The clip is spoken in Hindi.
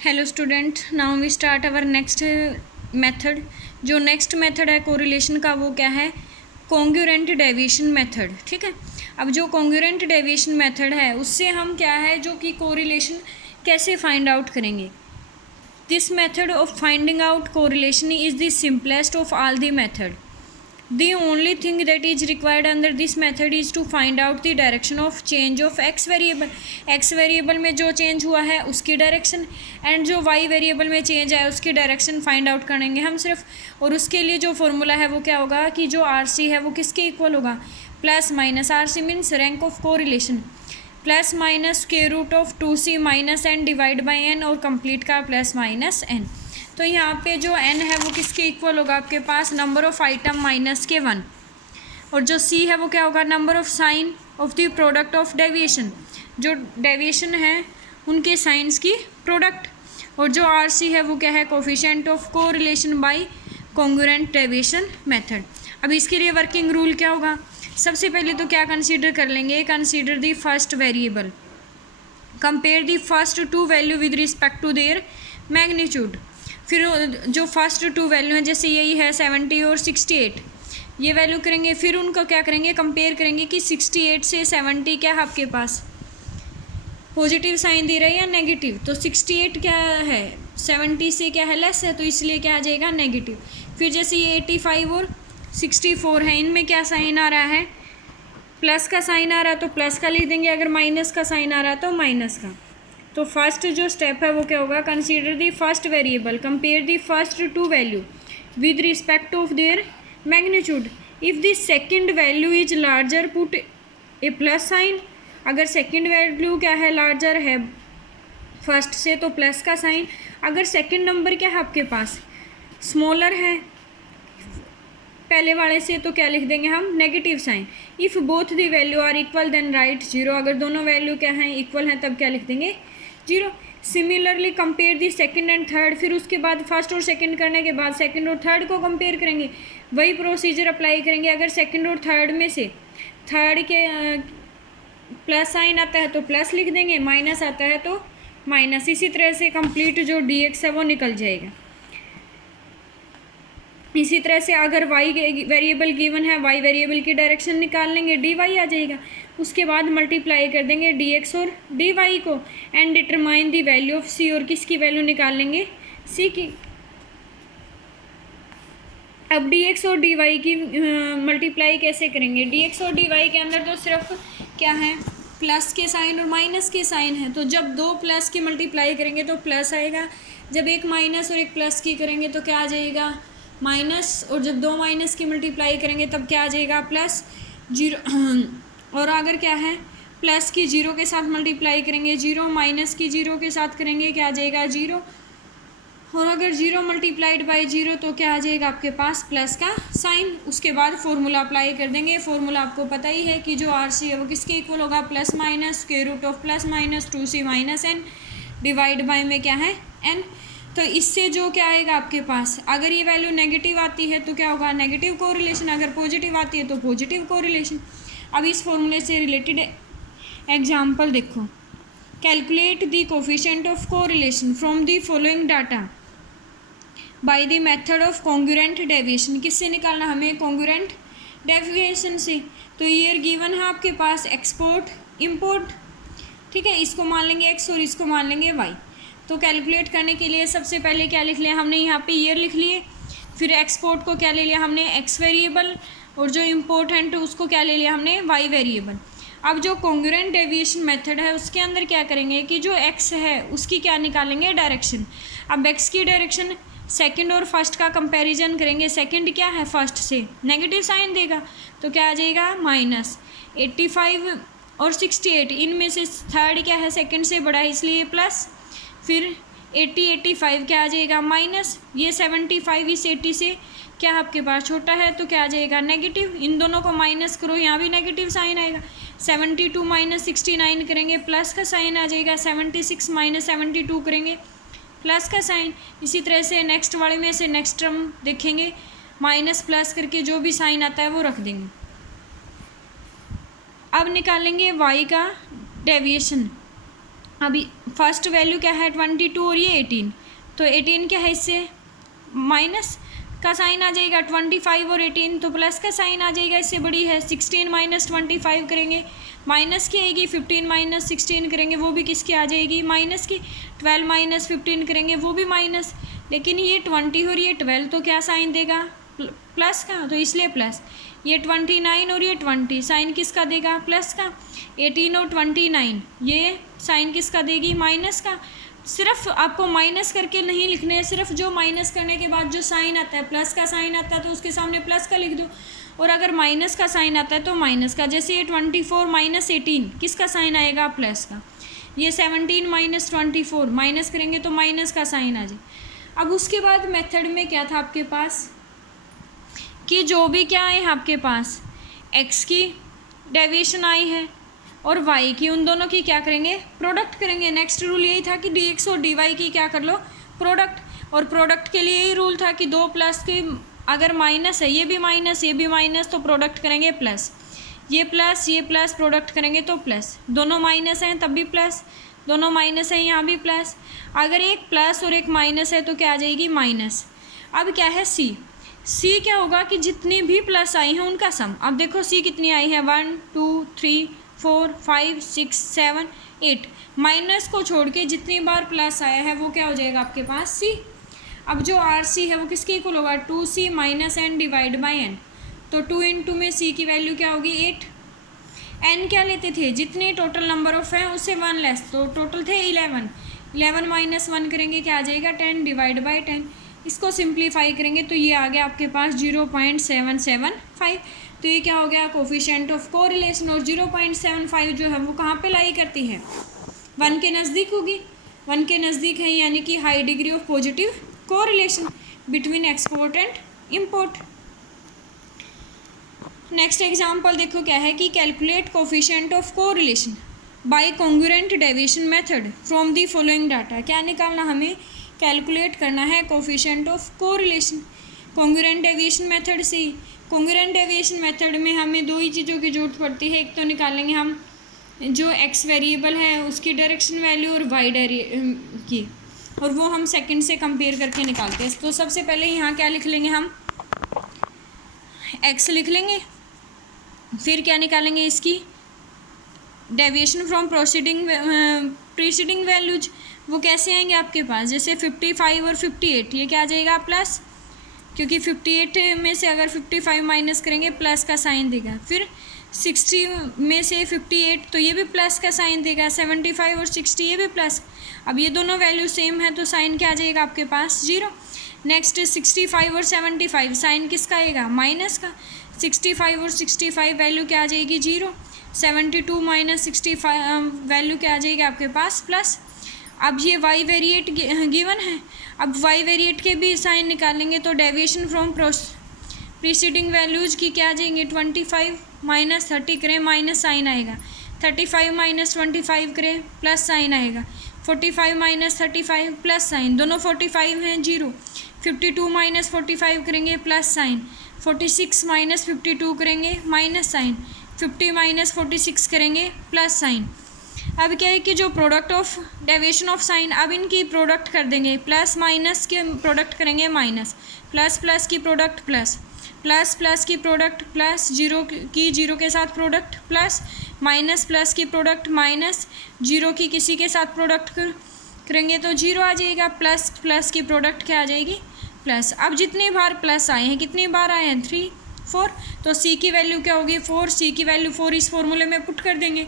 Hello student, now we start our next method. जो नेक्स्ट मेथड है कोरिलेशन का वो क्या है? Congruent deviation method. ठीक है, अब जो कॉन्ग्रुएंट डेविएशन मेथड है उससे हम क्या है जो कि कोरिलेशन कैसे फाइंड आउट करेंगे। This method of finding out correlation is the simplest of all the method. The only thing that is required under this method is to find out the direction of change of x variable। x variable में जो चेंज हुआ है उसकी डायरेक्शन एंड जो y वेरिएबल में चेंज है उसकी डायरेक्शन फाइंड आउट करेंगे हम सिर्फ। और उसके लिए जो फॉर्मूला है वो क्या होगा कि जो RC है वो किसके इक्वल होगा? Plus minus RC means rank of correlation, plus minus square root of 2c minus n divide by n और कंप्लीट का प्लस माइनस n। तो यहाँ पे जो n है वो किसके इक्वल होगा? आपके पास नंबर ऑफ आइटम माइनस के 1। और जो c है वो क्या होगा? Number of sine of the product of deviation, जो डेविएशन है उनके साइंस की प्रोडक्ट। और जो RC है वो क्या है? Coefficient of correlation by congruent deviation method. अब इसके लिए वर्किंग रूल क्या होगा? सबसे पहले तो क्या कंसीडर कर लेंगे? Consider the first variable, compare the first two value with respect to their magnitude. फिर जो फर्स्ट टू वैल्यू हैं जैसे यही है 70 और 68, ये वैल्यू करेंगे। फिर उनको क्या करेंगे? कंपेयर करेंगे कि 68 से 70 क्या है आपके पास? पॉजिटिव साइन दे रहा है या नेगेटिव? तो 68 क्या है? 70 से क्या है? लेस है, तो इसलिए क्या आ जाएगा? नेगेटिव। फिर जैसे ये 85 और 64 है, इनमें क्या साइन आ रहा है? प्लस का साइन आ रहा है तो प्लस का लिख देंगे, अगर माइनस का साइन आ रहा है तो माइनस का। तो फर्स्ट जो स्टेप है वो क्या होगा? Consider the first variable, compare the first two value with respect of their magnitude. If the second value is larger put a plus sign. अगर सेकंड वैल्यू क्या है? लार्जर है फर्स्ट से तो प्लस का साइन। अगर सेकंड नंबर क्या है आपके पास? स्मॉलर है पहले वाले से तो क्या लिख देंगे हम? Negative sign. If both the value are equal then right 0। अगर दोनों वैल्यू क्या हैं? इक्वल हैं, तब क्या लिख देंगे? 0। Similarly compare the second and third. फिर उसके बाद फर्स्ट और सेकंड करने के बाद सेकंड और थर्ड को कंपेयर करेंगे, वही प्रोसीजर अप्लाई करेंगे। अगर सेकंड और थर्ड में से थर्ड के प्लस साइन आता है तो प्लस लिख देंगे, माइनस आता है तो माइनस। इसी तरह से कंप्लीट जो dx है वो निकल जाएगा। इसी तरह से अगर y वेरिएबल गिवन है, y वेरिएबल की डायरेक्शन निकाल लेंगे, dy आ जाएगा। उसके बाद मल्टीप्लाई कर देंगे dx और dy को and determine the value of c। और किसकी वैल्यू निकाल लेंगे? c की। अब dx और dy की मल्टीप्लाई कैसे करेंगे? dx और dy के अंदर तो सिर्फ क्या है? प्लस के साइन और माइनस के साइन है। तो जब दो प्लस की मल्टीप्लाई करेंगे तो प्लस आएगा, जब एक माइनस और एक प्लस की करेंगे तो क्या आ जाएगा? माइनस। और जब दो माइनस की मल्टीप्लाई करेंगे तब क्या आ जाएगा? प्लस 0। और अगर क्या है? प्लस की 0 के साथ मल्टीप्लाई करेंगे 0, माइनस की 0 के साथ करेंगे क्या आ जाएगा? 0। और अगर 0 मल्टीप्लाइड बाई 0 तो क्या आ जाएगा आपके पास? प्लस का साइन। उसके बाद फॉर्मूला अप्लाई कर देंगे। फॉर्मूला आपको पता ही है कि जो RC है वो किसके इक्वल होगा? Plus minus square root of plus minus 2c minus n divide by में क्या है? n। तो इससे जो क्या आएगा आपके पास? अगर ये वैल्यू नेगेटिव आती है तो क्या होगा? Negative correlation. अगर पॉजिटिव आती है तो पॉजिटिव कोरिलेशन। अब इस फॉर्मूले से रिलेटेड एग्जांपल देखो। Calculate the coefficient of correlation from the following data by the method of congruent deviation. किससे निकालना हमें? कॉन्ग्रुएंट डेविएशन से। तो ईयर गिवन है आपके पास, एक्सपोर्ट इम्पोर्ट। ठीक है, इसको मान लेंगे x और इसको मान लेंगे y। तो कैलकुलेट करने के लिए सबसे पहले क्या लिख लिया हमने? यहाँ पे ईयर लिख लिए। फिर एक्सपोर्ट को क्या ले लिया हमने? x variable. और जो इम्पोर्टेंट उसको क्या ले लिया हमने? y variable. अब जो कॉन्ग्रुएंट डेविएशन मेथड है उसके अंदर क्या करेंगे कि जो x है उसकी क्या निकालेंगे? डायरेक्शन। अब x की डायरेक्शन सेकंड और फर्स्ट का कंपैरिजन करेंगे। सेकंड क्या है? फर्स्ट से नेगेटिव साइन देगा तो क्या आ जाएगा? माइनस। 85 और 68 इनमें से थर्ड क्या है? सेकंड से बड़ा है इसलिए प्लस। फिर 85 क्या आ जाएगा? माइनस। ये 75 इस 80 से क्या आपके पास छोटा है तो क्या आ जाएगा? नेगेटिव। इन दोनों को माइनस करो, यहाँ भी नेगेटिव साइन आएगा। 72 माइनस 69 करेंगे, प्लस का साइन आ जाएगा। 76 माइनस 72 करेंगे, प्लस का साइन। इसी तरह से नेक्स्ट वाले में से नेक्स्ट टर्म देखेंगे, माइनस प्लस करके जो भी साइन आता है वो रख देंगे। अब निकालेंगे y का डेविएशन। अभी फर्स्ट वैल्यू क्या है 22 और ये 18, तो 18 क्या है, इससे माइनस का साइन आ जाएगा, 25 और 18 तो प्लस का साइन आ जाएगा, इससे बड़ी है। 16 माइनस 25 करेंगे माइनस की आएगी, 15 माइनस 16 करेंगे वो भी किसकी आ जाएगी, माइनस की। 12 माइनस 15 करेंगे वो भी माइनस, लेकिन ये 20 और ये 12 तो क्या साइन देगा, प्लस का, तो इसलिए प्लस। ये 29 और ये 20 साइन किसका देगा, प्लस का। 18 और 29 ये साइन किसका देगी, माइनस का। सिर्फ आपको माइनस करके नहीं लिखने हैं, सिर्फ जो माइनस करने के बाद जो साइन आता है, प्लस का साइन आता है तो उसके सामने प्लस का लिख दो, और अगर माइनस का साइन आता है तो माइनस का। जैसे ये 24 माइनस 18 किसका साइन आएगा, प्लस का। ये 17 माइनस 24 माइनस करेंगे तो माइनस का साइन आ जाए। अब उसके बाद मेथड में क्या था आपके पास कि जो भी क्या है आपके पास x की डेविएशन आई है और y की, उन दोनों की क्या करेंगे, प्रोडक्ट करेंगे। नेक्स्ट रूल यही था कि dx और dy की क्या कर लो, प्रोडक्ट। और प्रोडक्ट के लिए यही रूल था कि दो प्लस के अगर माइनस है, ये भी माइनस तो प्रोडक्ट करेंगे प्लस, ये प्लस प्रोडक्ट करेंगे तो प्लस। दोनों माइनस हैं तब भी प्लस, दोनों माइनस हैं यहाँ भी प्लस। अगर एक प्लस और एक माइनस है तो क्या आ जाएगी, माइनस। अब क्या है सी क्या होगा कि जितनी भी प्लस आई हैं उनका सम। अब देखो सी कितनी आई है, 1 2 3 4 5 6 7 8, माइनस को छोड़ के जितनी बार प्लस आया है वो क्या हो जाएगा आपके पास, सी। अब जो आर सी है वो किसके इक्वल होगा, 2c minus N divide by N, तो 2 इंटू में सी की वैल्यू क्या होगी, 8। एन क्या लेते थे, जितने टोटल नंबर ऑफ हैं उससे 1 लेस, तो टोटल थे 11 माइनस 1 करेंगे क्या आ जाएगा, 10 डिवाइड बाई 10। इसको सिंप्लीफाई करेंगे तो ये आ गया आपके पास 0.775। तो ये क्या हो गया, कोफिशिएंट ऑफ कोरिलेशन। और 0.75 जो है वो कहाँ पे लाई करती है, 1 के नज़दीक होगी। 1 के नज़दीक है यानी कि high degree of positive correlation between export and import. Next example देखो क्या है कि calculate coefficient of correlation by congruent deviation method from the following data. क्या निकालना, हमें कैलकुलेट करना है coefficient of correlation congruent deviation method से। कॉन्ग्रुएंट डेविएशन मेथड में हमें दो ही चीज़ों की जरूरत पड़ती है, एक तो निकालेंगे हम जो एक्स वेरिएबल है उसकी डायरेक्शन वैल्यू और वाई की, और वो हम सेकंड से कंपेयर करके निकालते हैं। तो सबसे पहले यहाँ क्या लिख लेंगे, हम एक्स लिख लेंगे, फिर क्या निकालेंगे, इसकी डेविएशन फ्रॉम प्रीसीडिंग वैल्यूज। वो कैसे आएंगे आपके पास, जैसे 55 और 58 ये क्या आ जाएगा, प्लस, क्योंकि 58 में से अगर 55 माइनस करेंगे प्लस का साइन देगा। फिर 60 में से 58 तो ये भी प्लस का साइन देगा। 75 और 60 ये भी प्लस। अब ये दोनों वैल्यू सेम है तो साइन क्या आ जाएगा आपके पास, 0। नेक्स्ट 65 और 75 साइन किसका आएगा, माइनस का। 65 और 65 वैल्यू क्या आ जाएगी, 0। 72 माइनस 65 वैल्यू क्या आ जाएगी आपके पास, प्लस। अब ये वाई वेरिएट गिवन है, अब वाई वेरिएट के भी साइन निकालेंगे तो डेविएशन फ्रॉम प्रीसीडिंग वैल्यूज की क्या आ जाएंगे, 25 माइनस 30 करें माइनस साइन आएगा, 35 माइनस 25 करें प्लस साइन आएगा, 45 माइनस 35 प्लस साइन, दोनों 45 हैं, 0। 52 माइनस 45 करेंगे प्लस साइन, 46 माइनस 52 करेंगे माइनस साइन, 50 माइनस 46 करेंगे प्लस साइन। अब क्या है कि जो product of deviation of sine, अब इनकी प्रोडक्ट कर देंगे, प्लस माइनस के प्रोडक्ट करेंगे माइनस, प्लस प्लस की प्रोडक्ट प्लस, प्लस प्लस की प्रोडक्ट प्लस, जीरो की जीरो के साथ प्रोडक्ट प्लस, माइनस प्लस की प्रोडक्ट माइनस, जीरो की किसी के साथ प्रोडक्ट करेंगे तो 0 आ जाएगा, प्लस प्लस की प्रोडक्ट क्या आ जाएगी, प्लस। अब जितनी बार प्लस आए हैं, कितनी बार आए हैं, 3 4, तो सी की वैल्यू क्या होगी, 4। सी की वैल्यू 4 इस फॉर्मूले में पुट कर देंगे